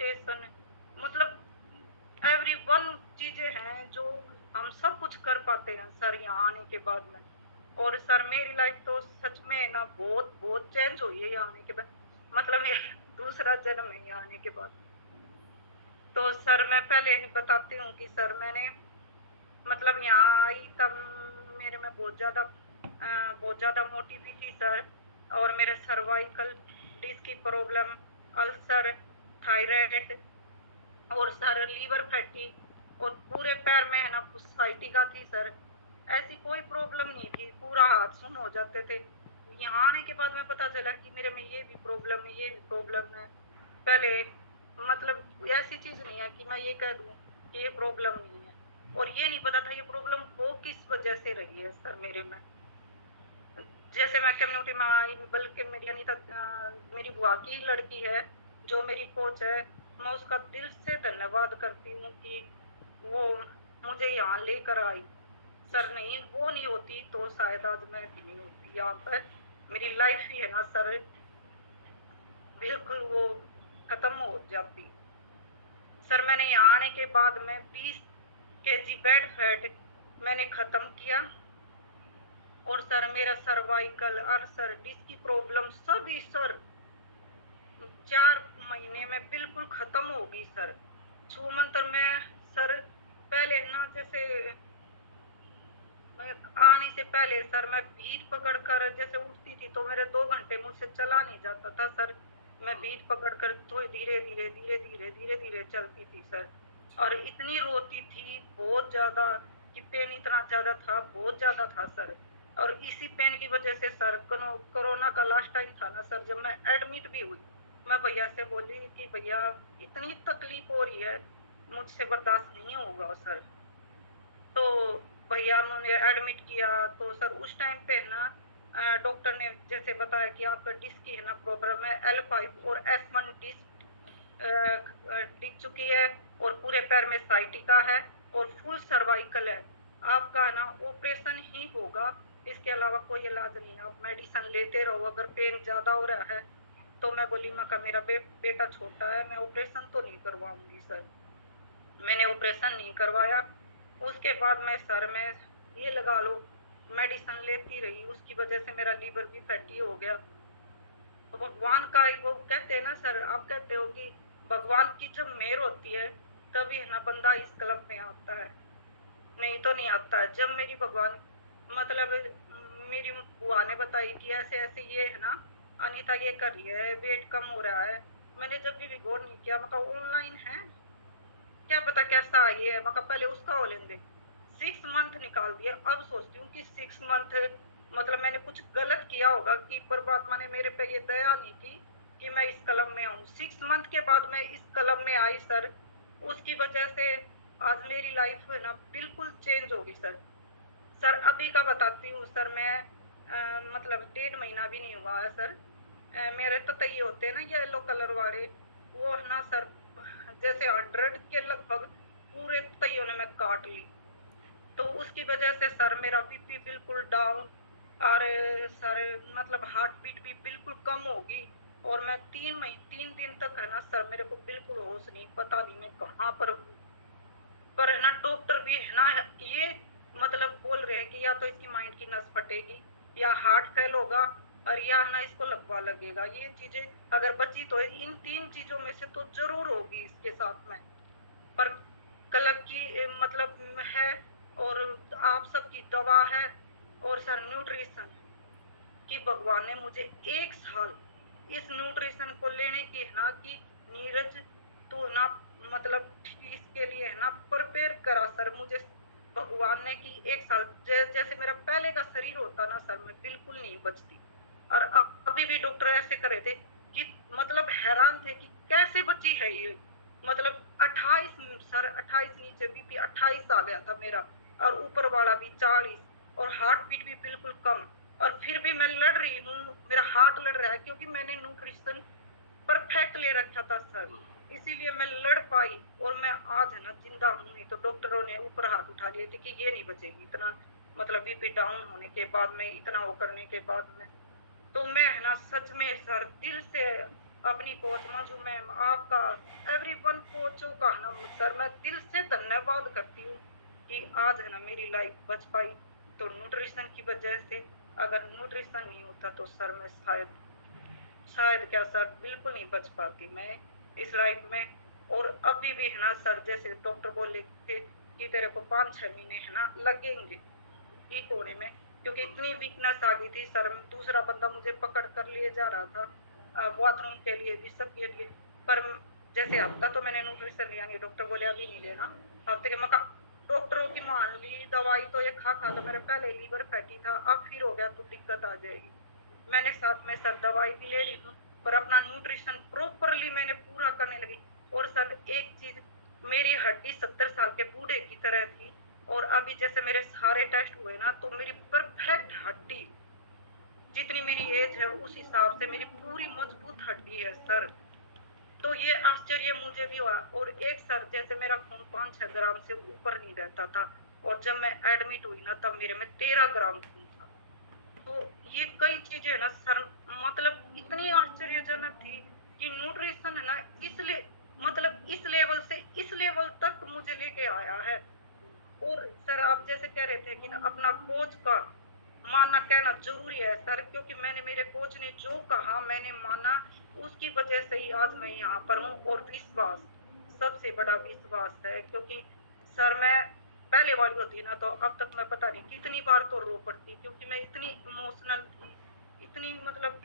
Meditation, मतलब every one चीजें हैं जो हम सब कुछ कर पाते हैं सर यहाँ आने के बाद में। और सर मेरी लाइफ तो सच में ना बहुत बहुत चेंज हुई है यहाँ आने के बाद, मतलब ये दूसरा जन्म है यहाँ आने के बाद। तो सर मैं पहले ही बताती हूँ कि सर मैंने मतलब यहाँ आई तब मेरे में बहुत ज़्यादा मोटी थी सर, और मेरे सर्वाइकल डिस्क की प्रॉब्लम, अल्सर, थायराइड और सर लीवर फैटी, और पूरे पैर में है ना साइटिका थी सर। ऐसी कोई प्रॉब्लम नहीं थी, पूरा हाथ सुन हो जाते थे। यहाँ आने के बाद में पता चला कि मेरे में ये भी प्रॉब्लम है, ये भी प्रॉब्लम है। पहले मतलब ऐसी चीज़ नहीं है कि मैं ये कह दूँ कि ये प्रॉब्लम नहीं है, और ये नहीं पता था ये प्रॉब्लम हो किस वजह से रही है सर मेरे में। जैसे मैं कम्युनिटी में आई, बल्कि मेरी अनीता मेरी बुआ की लड़की है जो मेरी कोच है, मैं उसका दिल से धन्यवाद करती हूँ कि वो मुझे यहाँ लेकर आई सर। नहीं वो नहीं होती तो शायद आज मैं भी नहीं होती यहाँ पर। मेरी लाइफ ही है ना सर बिल्कुल वो खत्म हो जाती सर। मैंने यहाँ आने के बाद में 20 kg बेड फैट मैंने खत्म किया, और सर मेरा सर्वाइकल, अल्सर, डिस्क की प्रॉब्लम सभी सर 4 महीने में बिल्कुल खत्म हो गई सर। छूमंतर में सर पहले ना जैसे आने से पहले सर मैं भीड़ पकड़ कर जैसे उठती थी तो मेरे 2 घंटे मुझसे चला नहीं जाता था सर। मैं भीड़ पकड़ कर थोड़ी धीरे धीरे चलती थी सर, और इतनी रोती थी बहुत ज्यादा कि पेन इतना ज्यादा था, बहुत ज्यादा था सर। और इसी पेन की वजह से सर कोरोना का लास्ट टाइम था ना सर, जब मैं एडमिट भी हुई, मैं भैया से बोली कि भैया इतनी तकलीफ हो रही है मुझसे बर्दाश्त नहीं होगा सर। तो भैया ने एडमिट किया तो सर उस टाइम पे ना डॉक्टर ने जैसे बताया कि आपका डिस्क की है ना प्रॉब्लम है, L5 और S1 डिस्क दिख चुकी है, और पूरे पैर में साइटिका है, और फुल सर्वाइकल है। आपका ना ऑपरेशन ही होगा, इसके अलावा कोई इलाज नहीं है। आप मेडिसिन लेते रहो, अगर पेन ज्यादा हो रहा है तो मैं बोली मैं मेरा बेटा छोटा है, मैं ऑपरेशन तो नहीं करवाऊंगी सर। मैंने ऑपरेशन नहीं करवाया। उसके बाद मैं सर में ये लगा लो मेडिसिन लेती रही, उसकी वजह से मेरा लीवर भी फैटी हो गया। तो भगवान का वो कहते हैं ना सर, आप कहते हो कि भगवान की जब मेहर होती है तभी है ना बंदा इस क्लब में आता है, नहीं तो नहीं आता है। जब मेरी भगवान मतलब मेरी बुआ ने बताई कि ऐसे ऐसे ये है ना अनीता ये कर रही है, वेट कम हो रहा है, मैंने जब भी गौर नहीं किया, मतलब ऑनलाइन है क्या पता कैसा आई है, मतलब पहले उसका हो लेंगे। 6 मंथ निकाल दिए। अब सोचती हूँ कि 6 मंथ मतलब मैंने कुछ गलत किया होगा कि परमात्मा ने मेरे पे ये दया नहीं की कि मैं इस कलम में आऊँ। 6 मंथ के बाद मैं इस कलम में आई सर, उसकी वजह से आज मेरी लाइफ है ना बिल्कुल चेंज होगी सर। सर अभी का बताती हूँ सर, मैं मतलब 1.5 महीना भी नहीं हुआ है सर। मेरे तो तय होते हैं ना येलो कलर वाले, वो है ना सर जैसे 100 के लगभग पूरे तैयों ने मैं काट ली। तो उसकी वजह से सर मेरा बीपी बिल्कुल डाउन, और सर मतलब हार्ट बीट भी बिल्कुल कम होगी। और मैं 3 दिन तक है ना सर मेरे को बिल्कुल होश नहीं, पता नहीं मैं कहाँ पर हूँ। पर है ना डॉक्टर भी है ना ये मतलब बोल रहे हैं कि या तो इसकी माइंड की नस फटेगी, या हार्ट फेल होगा, और या ना इसको लकवा लगेगा। ये चीजें अगर बची तो इन 3 चीजों में से तो जरूर होगी इसके साथ में। पर कलब की मतलब है, और आप सबकी दवा है, और सर न्यूट्रिशन कि भगवान ने मुझे 1 साल इस न्यूट्रिशन को लेने की है ना कि नीरज तो ना मतलब इसके लिए है ना प्रिपेयर करा सर मुझे भगवान ने कि 1 साल जैसे मेरा पहले का शरीर होता ना सर, मैं बिल्कुल नहीं बचती। और अभी भी डॉक्टर ऐसे करे थे कि मतलब हैरान थे कि कैसे बची है ये। मतलब 28 सर 28 नीचे बीपी 28 आ गया था मेरा, और ऊपर वाला भी 40, और हार्ट बीट भी बिल्कुल कम। और फिर भी मैं लड़ रही हूँ, मेरा हार्ट लड़ रहा है क्योंकि मैंने न्यूट्रिशन परफेक्ट ले रखा था सर, इसीलिए मैं लड़ पाई। और मैं आज है ना जिंदा हूँ, नहीं तो डॉक्टरों ने ऊपर हाथ उठा लिए थे कि ये नहीं बचेगी इतना, मतलब बीपी डाउन होने के बाद में, इतना वो करने के बाद में। तो मैं है ना सच में सर दिल से अपनी कोच मंजू मैम, आपका, एवरी शायद क्या सर बिल्कुल नहीं बच पाती मैं इस लाइफ में। और अभी भी है ना सर, जैसे डॉक्टर बोले थे कि तेरे को 5-6 महीने है ना लगेंगे ठीक होने में, क्योंकि इतनी वीकनेस आ गई थी सर। दूसरा बंदा मुझे पकड़ कर लिए जा रहा था बाथरूम के लिए भी, सब के लिए। पर जैसे हफ्ता तो मैंने न्यूट्रिशन लिया नहीं, डॉक्टर बोले अभी नहीं लेना। हफ्ते के मका डॉक्टरों की मान ली दवाई तो ये खा खा तो मेरे पहले लीवर फैटी था, अब फिर हो गया तो दिक्कत आ जाएगी। मैंने साथ में सर दवाई भी ले रही हूँ, पर अपना न्यूट्रिशन प्रॉपरली मैंने पूरा करने लगी। और सर एक चीज, मेरी हड्डी 70 साल के बूढ़े की तरह थी, और अभी जैसे मेरे सारे टेस्ट हुए ना तो मेरी परफेक्ट हड्डी, जितनी मेरी एज है उस हिसाब से मेरी पूरी मजबूत हड्डी है सर। तो ये आश्चर्य मुझे भी हुआ। और एक सर, जैसे मेरा खून 5-6 ग्राम से ऊपर नहीं रहता था, और जब मैं एडमिट हुई ना तब मेरे में 13 ग्राम खून था। तो ये कई चीजें ना सर, मतलब इतनी आश्चर्यजनक थी कि न्यूट्रिशन है ना मतलब इस लेवल से इस लेवल तक मुझे लेके आया है। और सर आप जैसे कह रहे थे कि ना अपना कोच का मानना कहना जरूरी है सर, क्योंकि मैंने, मेरे कोच ने जो कहा मैंने माना, उसकी वजह से ही आज मैं यहाँ पर हूँ। और विश्वास, सबसे बड़ा विश्वास है, क्योंकि सर मैं पहले वाली होती ना तो अब तक मैं पता नहीं कितनी बार तो रो पड़ती, क्योंकि मैं इतनी इमोशनल थी, इतनी मतलब